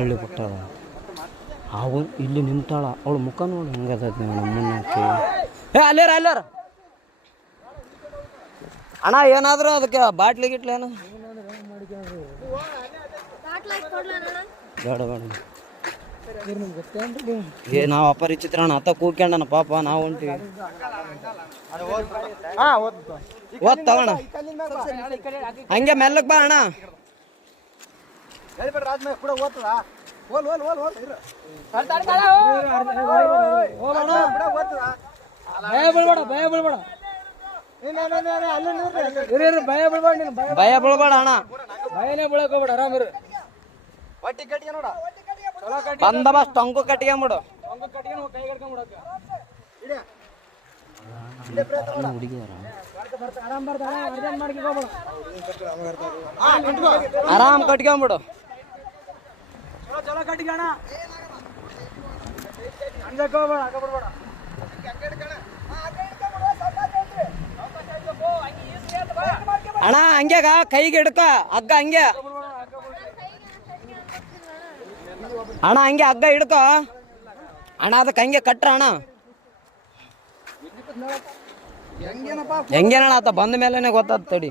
ತಳ್ಳಿ ಬಿಟ್ಟದ. ಅವನು ಇಲ್ಲಿ ನಿಂತಾಳ, ಅವಳು ಮುಖ ನೋಡಿ ಹೆಂಗದ ನಮ್ಮನ್ನಕ್ಕೆ. ಅಲ್ಲಾರ ಅಣ್ಣ, ಏನಾದರೂ ಅದಕ್ಕೆ ಬಾಟ್ಲಿ ಗಿಟ್ಲಿ ಏನು ಬೇಡ ಬೇಡ. ನಾವು ಅಪರಿಚಿತ್ರ ಅಣ್ಣ, ಅತ್ತ ಕೂಕ್ಯಣ್ಣ ಪಾಪ, ನಾವು ಹೊಂಟಿವಿ. ಓದ್ ತಗೋಣ, ಹಂಗೆ ಮೆಲ್ಲಕ್ ಬಾ ಅಣ್ಣ. ಭಯ ಬೀಳ್ಬೇಡ ಅಣ್ಣ, ಭಯನೇ ಬೀಳಕ್ ಹೋಗ್ಬೇಡ, ಆರಾಮಿರು. ಬಂದೋಬಸ್ತ್ ಟೊಂಕು ಕಟ್ಕೊಂಬಿಡು. ಆರಾಮ್ ಕಟ್ಕೊಂಬಿಡು. ಅಣ್ಣ ಹಂಗ್ಯಾಗ ಕೈಗೆ ಹಿಡ್ಕ ಹಗ್ಗ, ಹಂಗೆ ಅಣ್ಣ, ಹಂಗೆ ಹಗ್ಗ ಹಿಡ್ಕೊ ಅಣ್ಣ, ಅದಕ್ಕೆ ಹಂಗೆ ಕಟ್ರ ಅಣ್ಣ. ಹೆಂಗೇನಣ್ಣ ಆತ ಬಂದ ಮೇಲೆನೆ ಗೊತ್ತಾದ ತಡಿ.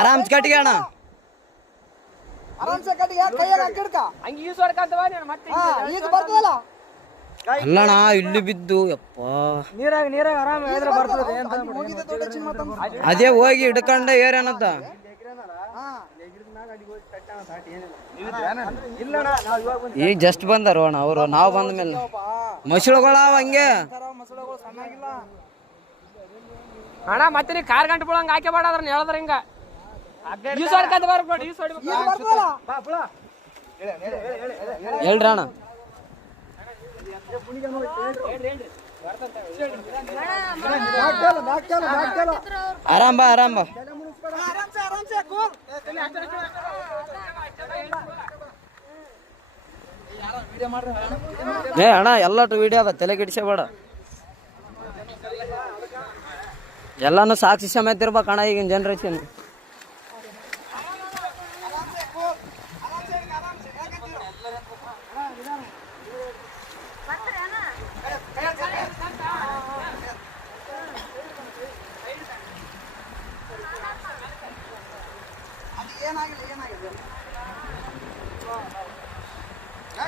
ಆರಾಮ್ ಕಟ್ಟಿಗೆ ಅಣ್ಣ, ಅಲ್ಲಣ್ಣ ಇಲ್ಲಿ ಬಿದ್ದು ಯಪ್ಪ ಅದೇ ಹೋಗಿ ಹಿಡ್ಕೊಂಡ ಏರೇನತ್ತ. ಈಗ ಜಸ್ಟ್ ಬಂದಾರ ಅಣ್ಣ ಅವರು, ನಾವು ಬಂದ ಮೇಲೆ ಮಸಳುಗಳಾವ ಹಂಗೆ ಅಣ್ಣ. ಮತ್ತೆ ನೀ ಕಾರ್ ಗಂಟೆ ಬಿಡಂಗ ಹಾಕಿ ಬೇಡ, ಅದ್ರ ಹೇಳದ್ರ ಹಿಂಗ ಹೇಳ್ರಿ ಅಣ್ಣ. ಆರಾಮ್ ಬಾ, ಆರಾಮ್ ಬಾ. ಏ ಅಣ್ಣ, ಎಲ್ಲಟು ವಿಡಿಯೋ ಅದ, ತಲೆ ಕೆಡಿಸಬೇಡ. ಎಲ್ಲಾನು ಸಾಕ್ಷಿ ಸಮೇತ ಇರ್ಬೇಕಣ್ಣ ಈಗಿನ ಜನ್ರೇಷನ್.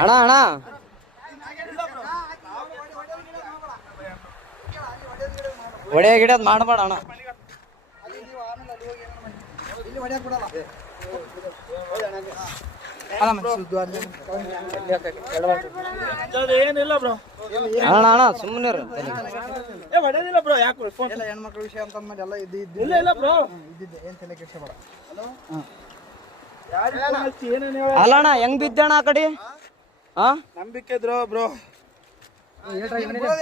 ಅಣ್ಣ ಅಣ್ಣ ಒಡೆಯ ಗಿಡದ್ ಮಾಡಬೇಡ ಅಣ್ಣ. ಏನಿಲ್ಲ ಬ್ರೋ, ಅಣ್ಣ ಅಣ್ಣ ಸುಮ್ಮನೆ ಬ್ರೋ. ಯಾಕೆ ಹೆಣ್ಮಕ್ಳ ವಿಷಯ ಅಂತ ಎಲ್ಲ ಇಲ್ಲ ಬ್ರೋ, ಏನ್ ತಲೆ ಕೆಡಿಸಬೇಡ. ಅಲ್ಲ ಅಣ್ಣ, ಹೆಂಗ್ ಬಿದ್ದಣ್ಣ ಆ ಕಡೆ? ನಂಬಿಕೆ ಇದ್ರು ಬ್ರೋ.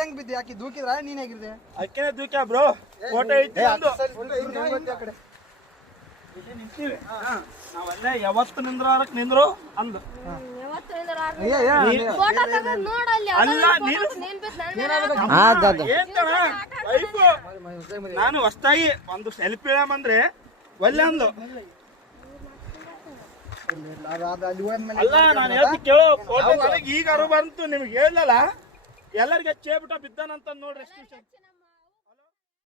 ಹೆಂಗ್ ಬಿದ್ದೆ? ಯಾಕೆ ದೂಕಿದ್ರ? ನೀನ್ ಹೇಗಿದ್ದೆ? ಅಕ್ಕೇನೆ ದೂಕ್ಯ ಬ್ರೋ. ಫೋಟೋ ಐತಿ ನಾವಲ್ಲೇ ಯಾವತ್ತು ನಿಂದ್ರಕ್ ನಿಂದ್ರು ಅಂದು. ನಾನು ಹೊಸ್ತಾಗಿ ಒಂದು ಸೆಲ್ಫಿ ಇಳಂದ್ರೆ ಒಲ್ಲೆ ಅಂದ್ಲು. ಅಲ್ಲ ನಾನು ಹೇಳ್ತಿ ಕೇಳೋ, ಫೋಟೋ ನನಗೆ ಈಗ ಬಂತು, ನಿಮ್ಗೆ ಹೇಳಲ್ಲ. ಎಲ್ಲರಿಗೆ ಚೇಬಿಟ ಬಿದ್ದಾನಂತ ನೋಡ್ರಿ ಎಷ್ಟು